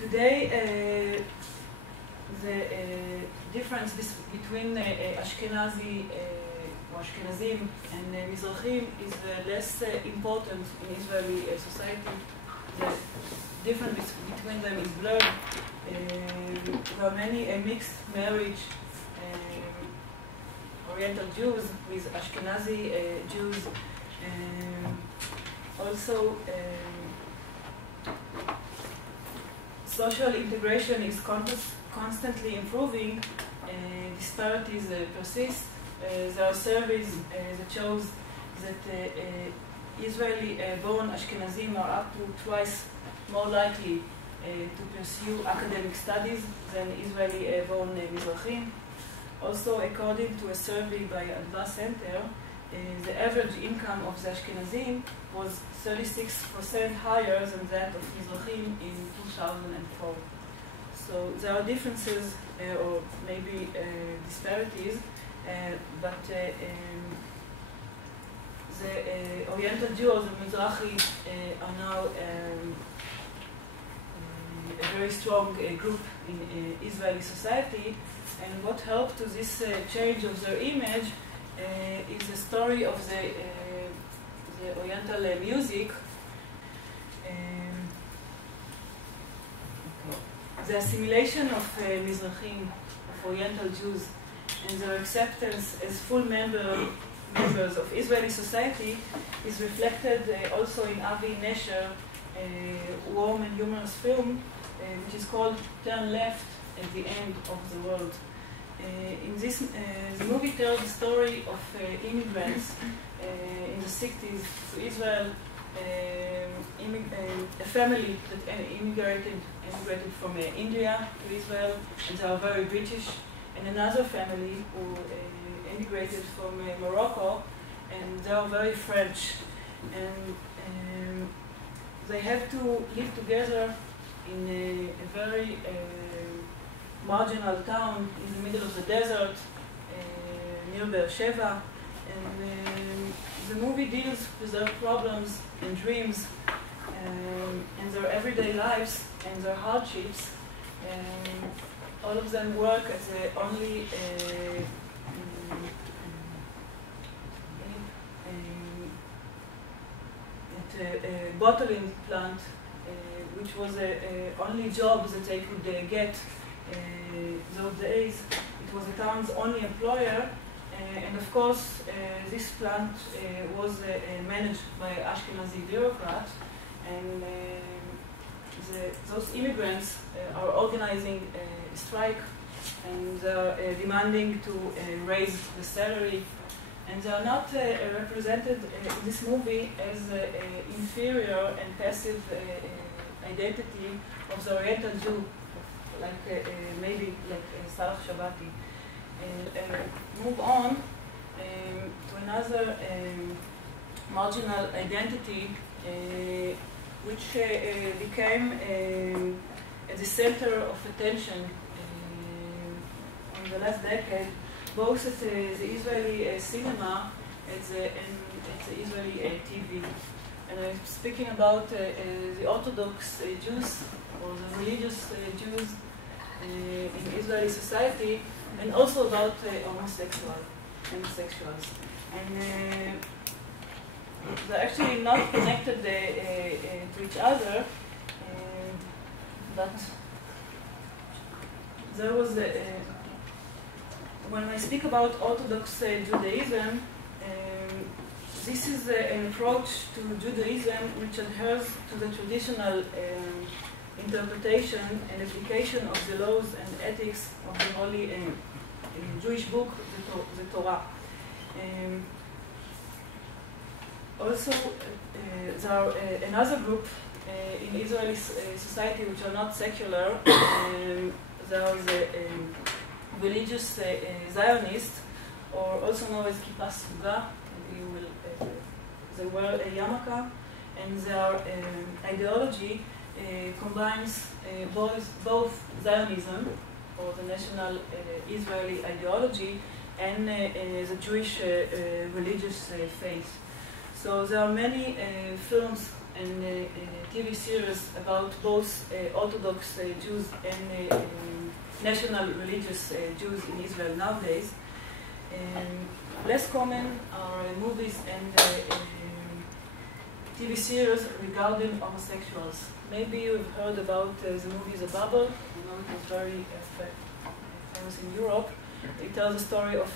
Today, the difference between Ashkenazi or Ashkenazim and Mizrahim is less important in Israeli society. The difference between them is blurred. There are many mixed marriage Oriental Jews with Ashkenazi Jews. Also, social integration is constantly improving. Disparities persist. There are surveys that shows that Israeli-born Ashkenazim are up to twice more likely to pursue academic studies than Israeli-born Mizrahim. Also, according to a survey by Adva Center, the average income of the Ashkenazim was 36% higher than that of Mizrahim in 2004. So there are differences or maybe disparities, but the Oriental Jews and Mizrahi are now a very strong group in Israeli society, and what helped to this change of their image is the story of the Oriental music. The assimilation of Mizrahim, of Oriental Jews, and their acceptance as full members of Israeli society is reflected also in Avi Nesher, warm and humorous film, which is called Turn Left at the End of the World. In this, the movie tells the story of immigrants in the 60s to Israel, a family that immigrated from India to Israel, and they are very British, and another family who immigrated from Morocco, and they are very French. And they have to live together in a very marginal town in the middle of the desert, near Be'er Sheva, and the movie deals with their problems and dreams, and their everyday lives and their hardships. All of them work as only at a bottling plant, which was the only job that they could get those days. It was the town's only employer, and of course this plant was managed by Ashkenazi bureaucrats, and those immigrants are organizing a strike, and they're demanding to raise the salary, and they are not represented in this movie as inferior and passive identity of the Oriental Jew, like maybe like Salah Shabati. Move on to another marginal identity which became at the center of attention in the last decade, both at the Israeli cinema and the Israeli TV. And I'm speaking about the Orthodox Jews, or the religious Jews in Israeli society, and also about homosexuals. And they're actually not connected to each other, but there was when I speak about Orthodox Judaism, this is an approach to Judaism which adheres to the traditional interpretation and application of the laws and ethics of the holy Jewish book, the Torah. Also, there are another group in Israeli society which are not secular. There are the religious Zionists, or also known as Kippa Sruga. They wear a yarmulke, and their ideology combines both Zionism, or the national Israeli ideology, and the Jewish religious faith. So there are many films and TV series about both Orthodox Jews and national religious Jews in Israel nowadays. Less common are movies and TV series regarding homosexuals. Maybe you've heard about the movie The Bubble. I know it was very famous in Europe. It tells the story of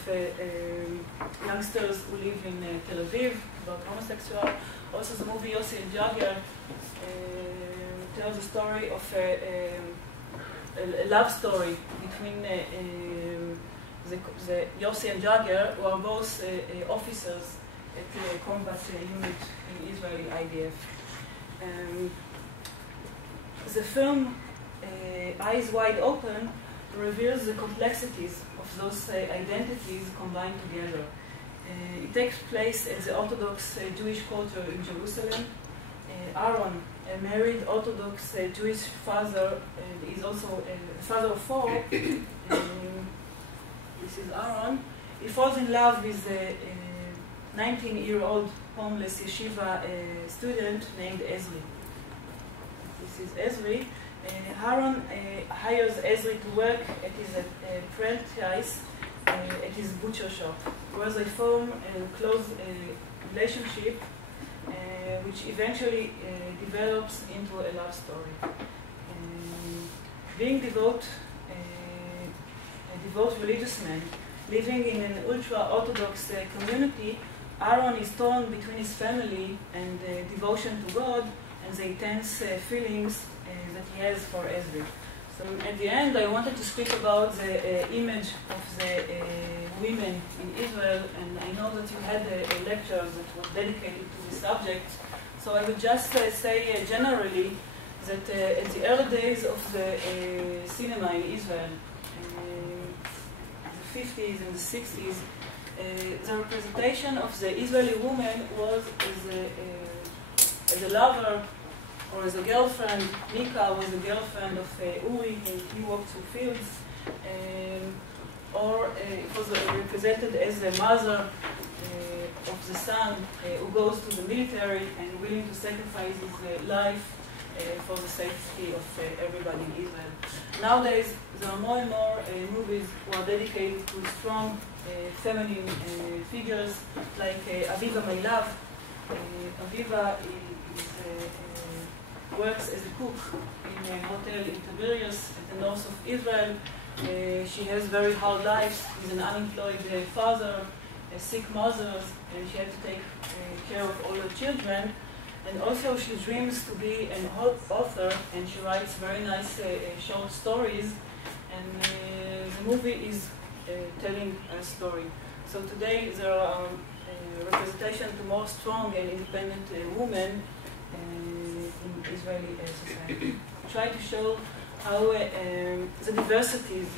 youngsters who live in Tel Aviv, about homosexual. Also the movie Yossi and Jagger tells the story of a love story between the Yossi and Jagger, who are both officers at the combat unit in Israeli IDF. The film Eyes Wide Open reveals the complexities of those identities combined together. It takes place at the Orthodox Jewish quarter in Jerusalem. Aaron, a married Orthodox Jewish father, is also a father of four. This is Aaron. He falls in love with a 19-year-old homeless yeshiva student named Ezri. This is Ezri. Aaron hires Ezri to work at his apprentice at his butcher shop, where they form a close relationship, which eventually develops into a love story. Being a devout religious man, living in an ultra-Orthodox community, Aaron is torn between his family and devotion to God and the intense feelings that he has for Ezri. So at the end, I wanted to speak about the image of the women in Israel, and I know that you had a lecture that was dedicated to this subject. So I would just say generally that at the early days of the cinema in Israel, the 50s and the 60s, the representation of the Israeli woman was as a lover or as a girlfriend. Mika was a girlfriend of Uri, and he walked through fields. Or it was represented as the mother of the son who goes to the military and willing to sacrifice his life for the safety of everybody in Israel. Nowadays, there are more and more movies who are dedicated to strong feminine figures, like Aviva, My Love. Aviva works as a cook in a hotel in Tiberias at the north of Israel. She has very hard life. She's an unemployed father, a sick mother, and she had to take care of all her children. And also she dreams to be an author, and she writes very nice short stories. And the movie is telling a story. So today there are representation to more strong and independent women in Israeli society. Try to show how the diversities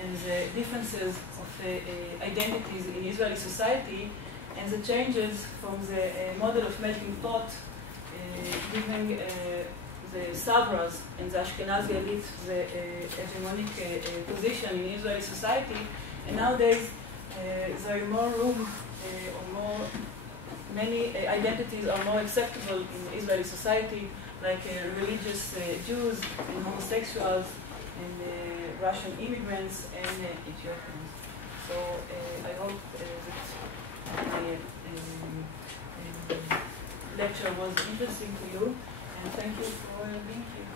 and the differences of identities in Israeli society and the changes from the model of melting pot, giving the Sabras and the Ashkenazi elite the hegemonic position in Israeli society, and nowadays there is more room or many identities are more acceptable in Israeli society, like religious Jews and homosexuals and Russian immigrants and Ethiopians. So I hope that my lecture was interesting to you, and thank you for being here.